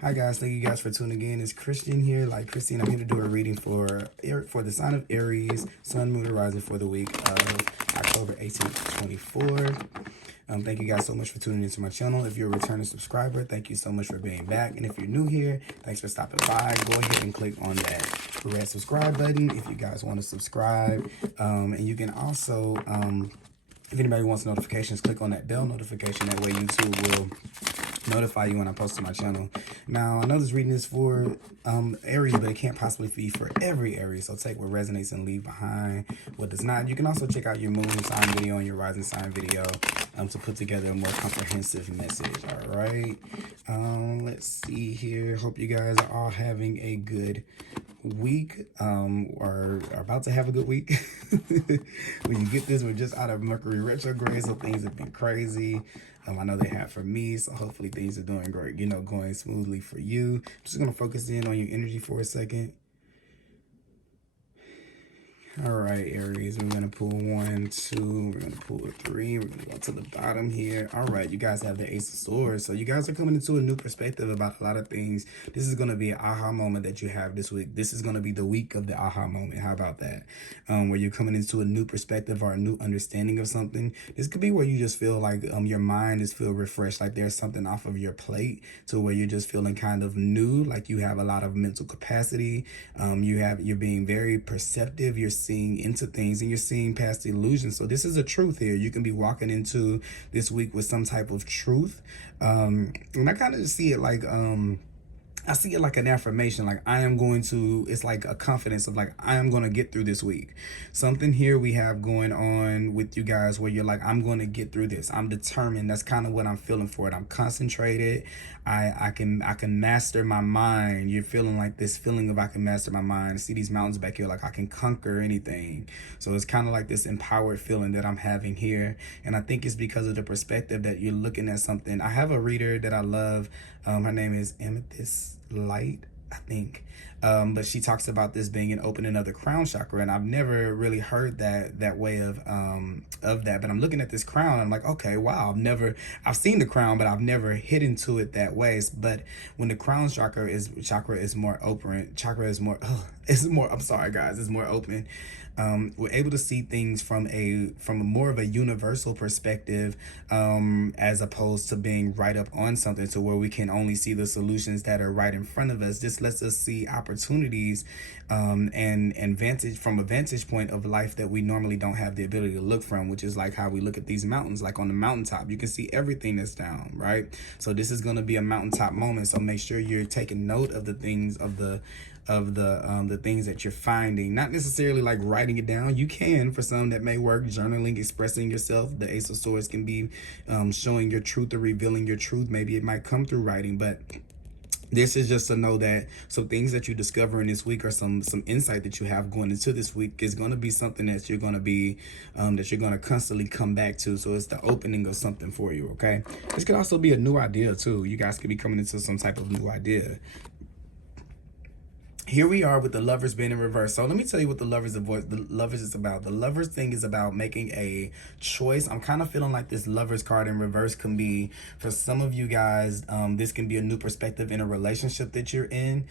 Hi guys, thank you guys for tuning in. It's Christian here, like Christine. I'm here to do a reading for the sign of Aries, Sun, Moon, and Rising for the week of October 18th to 24. Thank you guys so much for tuning into my channel. If you're a returning subscriber, thank you so much for being back. And if you're new here, thanks for stopping by. Go ahead and click on that red subscribe button if you guys want to subscribe. And you can also, if anybody wants notifications, click on that bell notification. That way YouTube will notify you when I post to my channel. Now, I know this reading is for Aries, but it can't possibly be for every Aries. So take what resonates and leave behind what does not. You can also check out your moon sign video and your rising sign video to put together a more comprehensive message. All right. Let's see here. Hope you guys are all having a good week, or are about to have a good week. When you get this, we're just out of Mercury retrograde, so things have been crazy. I know they have for me, so hopefully things are doing great, going smoothly for you. I'm just going to focus in on your energy for a second. All right, Aries, we're going to pull 1, 2, we're going to pull 3, we're going to go to the bottom here. All right, you guys have the Ace of Swords. So you guys are coming into a new perspective about a lot of things. This is going to be an aha moment that you have this week. This is going to be the week of the aha moment. How about that? Where you're coming into a new perspective or a new understanding of something. This could be where you just feel like your mind is feel refreshed, like there's something off of your plate, to where you're just feeling kind of new, like you have a lot of mental capacity. You're being very perceptive. You're seeing into things and you're seeing past illusions. So this is a truth here. You can be walking into this week with some type of truth. And I kind of see it like I see it like an affirmation, like I am going to, it's like a confidence of like, I am going to get through this week. Something here we have going on with you guys where you're like, I'm going to get through this. I'm determined. That's kind of what I'm feeling for it. I'm concentrated. I can master my mind. You're feeling like this feeling of I can master my mind. See these mountains back here, like I can conquer anything. So it's kind of like this empowered feeling that I'm having here. And I think it's because of the perspective that you're looking at something. I have a reader that I love. Her name is Amenti, Light, I think, but she talks about this being an opening of the crown chakra, and I've never really heard that way of that. But I'm looking at this crown, and I'm like, okay, wow, I've seen the crown, but I've never hit into it that way. But when the crown chakra is more open, I'm sorry guys, it's more open. We're able to see things from a more of a universal perspective, as opposed to being right up on something to where we can only see the solutions that are right in front of us. This lets us see opportunities and from a vantage point of life that we normally don't have the ability to look from, which is like how we look at these mountains. Like on the mountaintop, you can see everything that's down, right? So this is going to be a mountaintop moment. So make sure you're taking note of the things of the things that you're finding, not necessarily like writing it down. You can, for some that may work, journaling, expressing yourself. The Ace of Swords can be showing your truth or revealing your truth. Maybe it might come through writing, but this is just to know that some things that you discover in this week, or some insight that you have going into this week, is going to be something that you're going to be that you're going to constantly come back to. So it's the opening of something for you. Okay, this could also be a new idea too. You guys could be coming into some type of new idea. Here we are with the Lovers being in reverse. So let me tell you what the Lovers is about. The Lovers thing is about making a choice. I'm kind of feeling like this Lovers card in reverse can be, for some of you guys, this can be a new perspective in a relationship that you're in.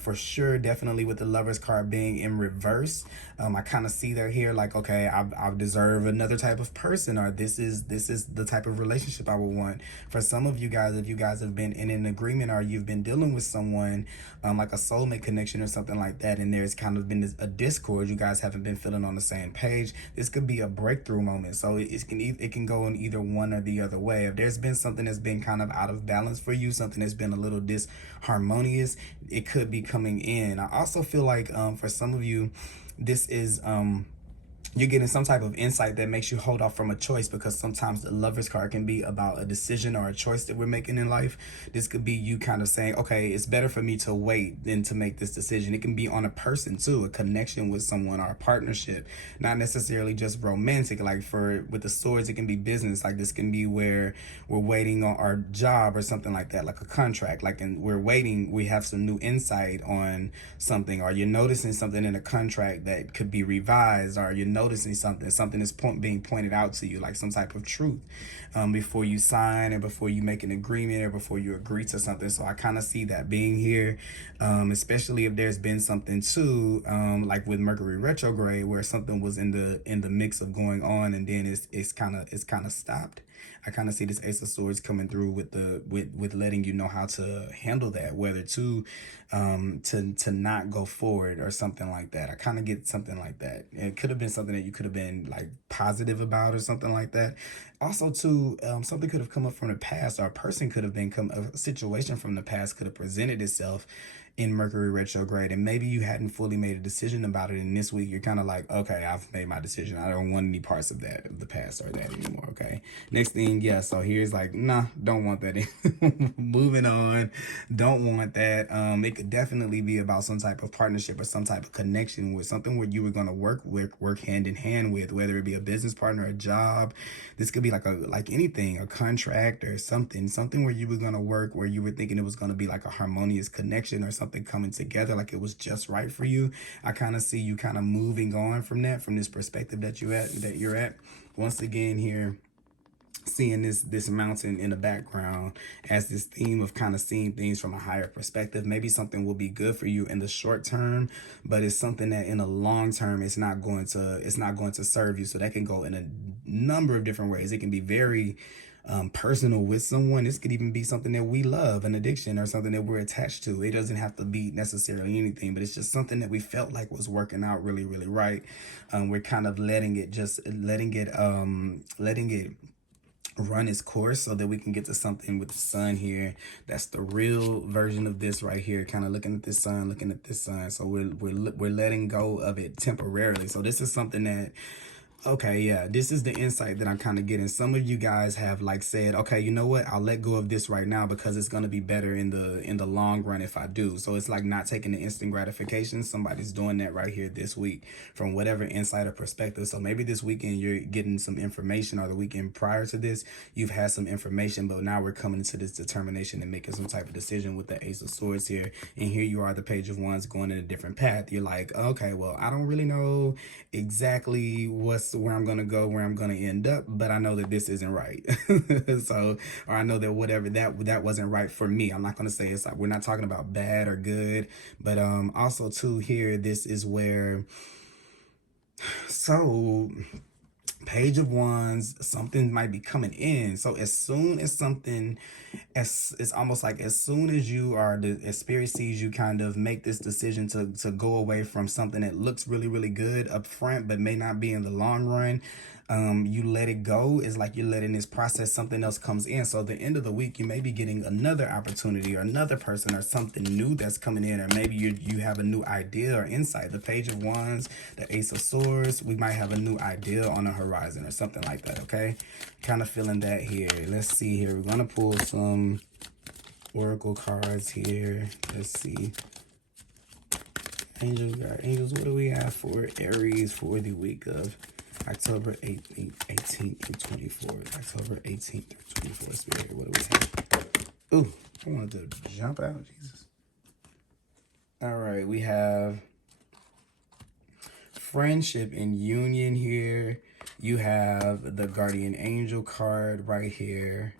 For sure, definitely with the Lovers card being in reverse. I kind of see that here, like, okay, I deserve another type of person, or this is the type of relationship I would want. For some of you guys, if you guys have been in an agreement, or you've been dealing with someone, like a soulmate connection or something like that, and there's kind of been a discord, you guys haven't been feeling on the same page, this could be a breakthrough moment. So it can go in either one or the other way. If there's been something that's been kind of out of balance for you, something that's been a little disharmonious, it could be coming in. I also feel like for some of you, this is you're getting some type of insight that makes you hold off from a choice, because sometimes the Lovers card can be about a decision or a choice that we're making in life. This could be you kind of saying, okay, it's better for me to wait than to make this decision. It can be on a person too, a connection with someone or a partnership, not necessarily just romantic. Like with the Swords, it can be business. Like this can be where we're waiting on our job or something like that, like a contract. Like, and we're waiting, we have some new insight on something, or you're noticing something in a contract that could be revised, or you're noticing noticing something. Something is being pointed out to you, like some type of truth, before you sign or before you make an agreement or before you agree to something. So I kind of see that being here, especially if there's been something too, like with Mercury retrograde, where something was in the mix of going on, and then it's kind of stopped. I kind of see this Ace of Swords coming through with letting you know how to handle that, whether to not go forward or something like that. I kind of get something like that. It could have been something that you could have been like positive about or something like that. Also too, something could have come up from the past, or a person could have been a situation from the past could have presented itself in Mercury retrograde, and maybe you hadn't fully made a decision about it, and this week you're kind of like, okay, I've made my decision. I don't want any parts of that, of the past or that anymore. Okay, next thing, yeah, so here's like, nah, don't want that. Moving on, don't want that. It could definitely be about some type of partnership or some type of connection with something where you were going to work hand in hand with, whether it be a business partner, a job. This could be like anything, a contract or something where you were going to work, where you were thinking it was going to be like a harmonious connection or something coming together, like it was just right for you. I kind of see you kind of moving on from this perspective that you're at. Once again here, seeing this mountain in the background as this theme of kind of seeing things from a higher perspective. Maybe something will be good for you in the short term, but it's something that in the long term it's not going to serve you. So that can go in a number of different ways. It can be very personal with someone. This could even be something that we love, an addiction or something that we're attached to. It doesn't have to be necessarily anything, but it's just something that we felt like was working out really, really right. We're kind of letting it run its course so that we can get to something with the sun here. That's the real version of this right here, kind of looking at this sun. So we're letting go of it temporarily. So this is something that, okay, yeah, this is the insight that I'm kind of getting. Some of you guys have like said, okay, you know what, I'll let go of this right now because it's going to be better in the long run if I do. So it's like not taking the instant gratification. Somebody's doing that right here this week from whatever insight or perspective. So maybe this weekend you're getting some information, or the weekend prior to this you've had some information, but now we're coming into this determination and making some type of decision with the Ace of Swords here. And here you are, the Page of Wands, going in a different path. You're like, okay, well, I don't really know exactly where I'm going to go, where I'm going to end up, but I know that this isn't right. So, or I know that whatever that wasn't right for me. I'm not going to say it's like, we're not talking about bad or good, but also too here, this is where, so Page of Wands, something might be coming in. So as soon as something, it's almost like as soon as as Spirit sees you kind of make this decision to go away from something that looks really, really good up front, but may not be in the long run, you let it go. It's like you're letting this process, something else comes in. So at the end of the week, you may be getting another opportunity or another person or something new that's coming in, or maybe you have a new idea or insight. The Page of Wands, the Ace of Swords, we might have a new idea on the horizon or something like that, okay? Kind of feeling that here. Let's see here. We're going to pull some oracle cards here. Let's see. Angels, what do we have for Aries for the week of October 18th through 24th? October 18th through 24th, Spirit, what do we have? Ooh, I wanted to jump out, Jesus. All right, we have friendship and union here. You have the Guardian Angel card right here.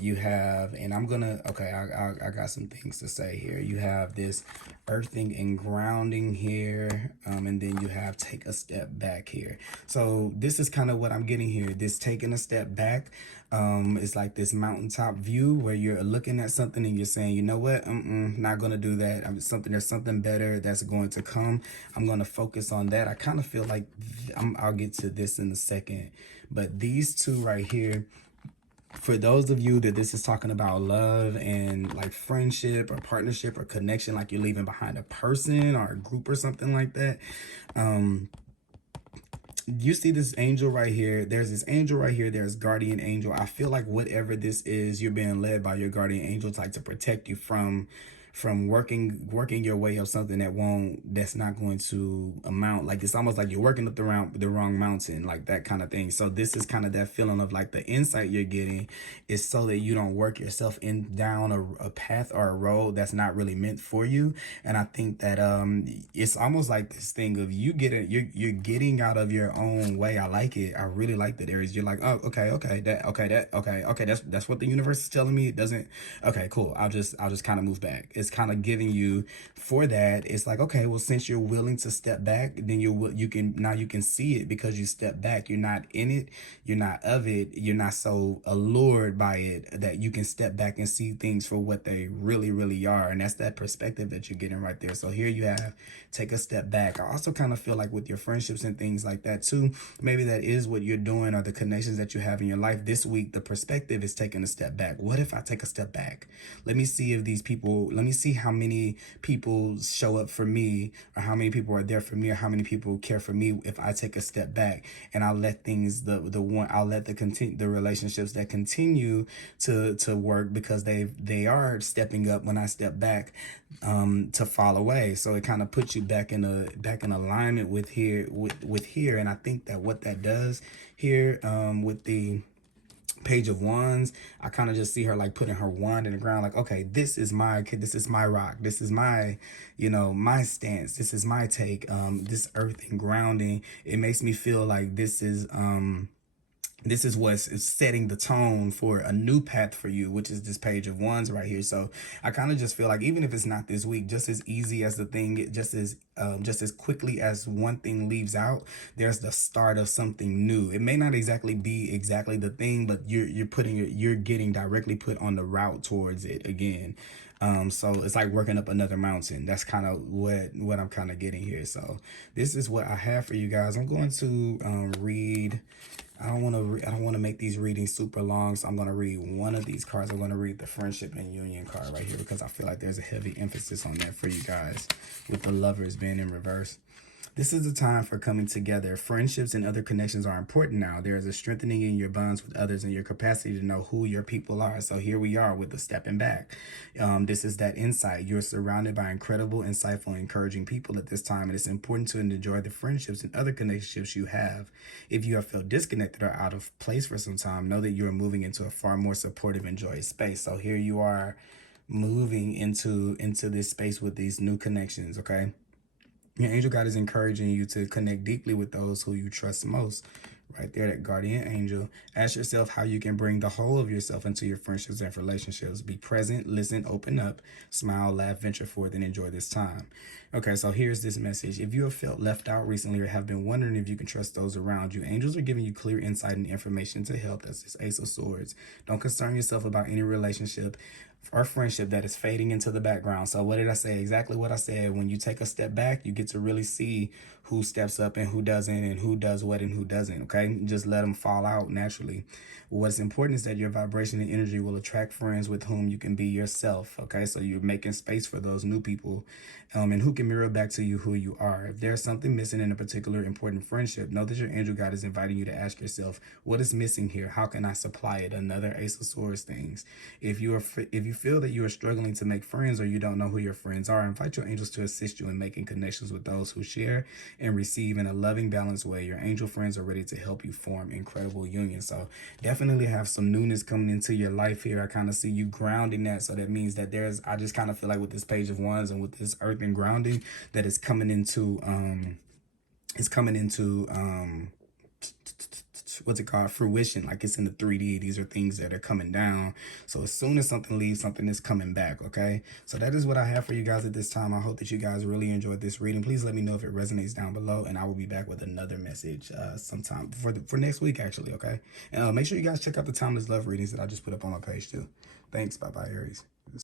You have, and I'm gonna, okay, I got some things to say here. You have this earthing and grounding here, and then you have take a step back here. So this is kind of what I'm getting here. This taking a step back, it's like this mountaintop view where you're looking at something and you're saying, you know what, not gonna do that. There's something better that's going to come. I'm gonna focus on that. I kind of feel like I'll get to this in a second, but these two right here, for those of you that this is talking about love and like friendship or partnership or connection, like you're leaving behind a person or a group or something like that, you see this angel right here. There's this angel right here. There's guardian angel. I feel like whatever this is, you're being led by your guardian angel to protect you from working your way up something that's not going to amount, like it's almost like you're working up the wrong mountain, like that kind of thing. So this is kind of that feeling of like the insight you're getting is so that you don't work yourself in down a path or a road that's not really meant for you. And I think that it's almost like this thing of you're getting out of your own way. I like it. I really like that, Aries. You're like, oh, okay, that's what the universe is telling me. It doesn't, okay, cool. I'll just kind of move back. It's kind of giving you for that. It's like, okay, well, since you're willing to step back, then you can see it because you step back. You're not in it. You're not of it. You're not so allured by it that you can step back and see things for what they really, really are. And that's that perspective that you're getting right there. So here you have, take a step back. I also kind of feel like with your friendships and things like that too, maybe that is what you're doing, or the connections that you have in your life this week. The perspective is taking a step back. What if I take a step back? Let me see how many people show up for me, or how many people are there for me, or how many people care for me if I take a step back and I let things, I'll let the relationships that continue to work, because they are stepping up when I step back, to fall away. So it kind of puts you back in alignment with here. And I think that what that does here, with the Page of Wands, I kind of just see her like putting her wand in the ground, like, okay, this is my rock, this is my, my stance, this is my take, this earth and grounding. It makes me feel like this is what's setting the tone for a new path for you, which is this Page of Wands right here. So I kind of just feel like even if it's not this week, just as easy as the thing, just as quickly as one thing leaves out, there's the start of something new. It may not exactly be exactly the thing, but you're getting directly put on the route towards it again. So it's like working up another mountain. That's kind of what I'm kind of getting here. So this is what I have for you guys. I'm going to read. I don't want to make these readings super long, so I'm going to read one of these cards. I'm going to read the Friendship and Union card right here, because I feel like there's a heavy emphasis on that for you guys, with the Lovers being in reverse. This is the time for coming together. Friendships and other connections are important now. There is a strengthening in your bonds with others and your capacity to know who your people are. So here we are with the stepping back. This is that insight. You're surrounded by incredible, insightful, and encouraging people at this time. And it's important to enjoy the friendships and other connections you have. If you have felt disconnected or out of place for some time, know that you are moving into a far more supportive and joyous space. So here you are moving into this space with these new connections, okay? Your angel guide is encouraging you to connect deeply with those who you trust most. Right there, that guardian angel. Ask yourself how you can bring the whole of yourself into your friendships and relationships. Be present, listen, open up, smile, laugh, venture forth, and enjoy this time. Okay, so here's this message. If you have felt left out recently or have been wondering if you can trust those around you, angels are giving you clear insight and information to help. That's this Ace of Swords. Don't concern yourself about any relationship or friendship that is fading into the background. So what did I say? Exactly what I said. When you take a step back, you get to really see who steps up and who doesn't, and who does what and who doesn't, okay? Just let them fall out naturally. What's important is that your vibration and energy will attract friends with whom you can be yourself, okay? So you're making space for those new people, and who can mirror back to you who you are. If there's something missing in a particular important friendship, know that your angel guide is inviting you to ask yourself, what is missing here? How can I supply it? Another Ace of Swords things. If you feel that you are struggling to make friends, or you don't know who your friends are, invite your angels to assist you in making connections with those who share and receive in a loving, balanced way. Your angel friends are ready to help you form incredible union. So definitely have some newness coming into your life here. I kind of see you grounding that. So that means that I just kind of feel like with this Page of Wands and with this earth and grounding, that it's coming into what's it called, fruition. Like it's in the 3D. These are things that are coming down. So as soon as something leaves, something is coming back. Okay, so that is what I have for you guys at this time. I hope that you guys really enjoyed this reading. Please let me know if it resonates down below, and I will be back with another message sometime for next week, actually. Okay, and make sure you guys check out the Timeless Love readings that I just put up on my page too. Thanks. Bye bye, Aries.